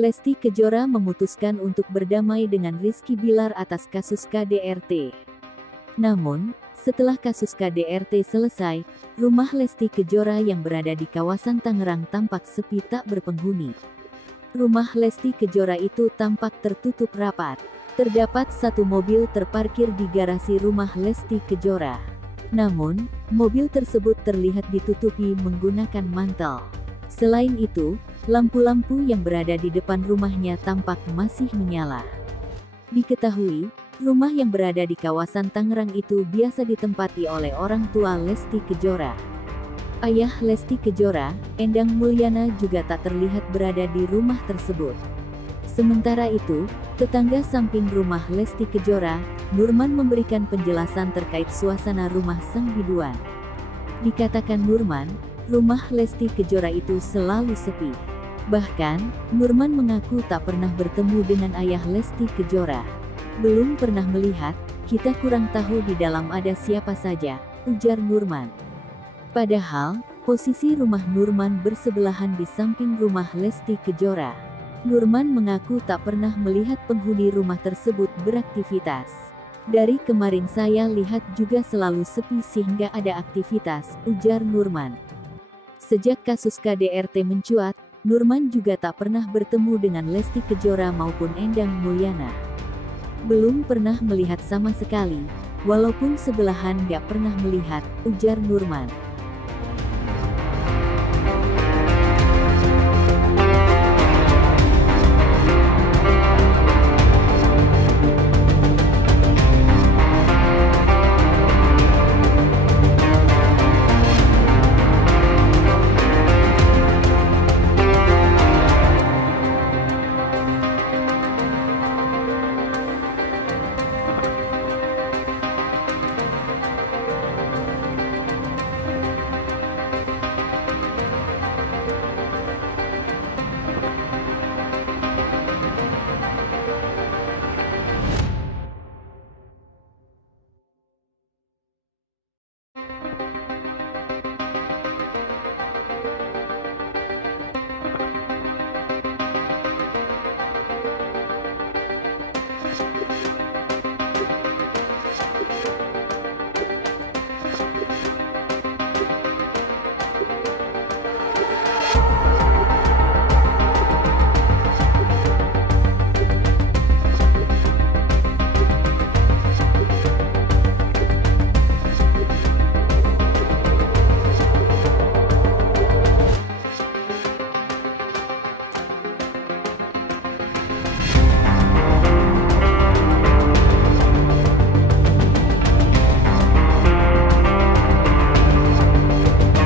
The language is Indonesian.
Lesti Kejora memutuskan untuk berdamai dengan Rizky Bilar atas kasus KDRT. Namun, setelah kasus KDRT selesai, rumah Lesti Kejora yang berada di kawasan Tangerang tampak sepi tak berpenghuni. Rumah Lesti Kejora itu tampak tertutup rapat. Terdapat satu mobil terparkir di garasi rumah Lesti Kejora. Namun, mobil tersebut terlihat ditutupi menggunakan mantel. Selain itu, lampu-lampu yang berada di depan rumahnya tampak masih menyala. Diketahui, rumah yang berada di kawasan Tangerang itu biasa ditempati oleh orang tua Lesti Kejora. Ayah Lesti Kejora, Endang Mulyana juga tak terlihat berada di rumah tersebut. Sementara itu, tetangga samping rumah Lesti Kejora, Nurman memberikan penjelasan terkait suasana rumah sang biduan. Dikatakan Nurman, rumah Lesti Kejora itu selalu sepi. Bahkan, Nurman mengaku tak pernah bertemu dengan ayah Lesti Kejora. Belum pernah melihat, kita kurang tahu di dalam ada siapa saja, ujar Nurman. Padahal, posisi rumah Nurman bersebelahan di samping rumah Lesti Kejora. Nurman mengaku tak pernah melihat penghuni rumah tersebut beraktivitas. Dari kemarin saya lihat juga selalu sepi sehingga ada aktivitas, ujar Nurman. Sejak kasus KDRT mencuat, Nurman juga tak pernah bertemu dengan Lesti Kejora maupun Endang Mulyana. Belum pernah melihat sama sekali, walaupun sebelahan gak pernah melihat, ujar Nurman.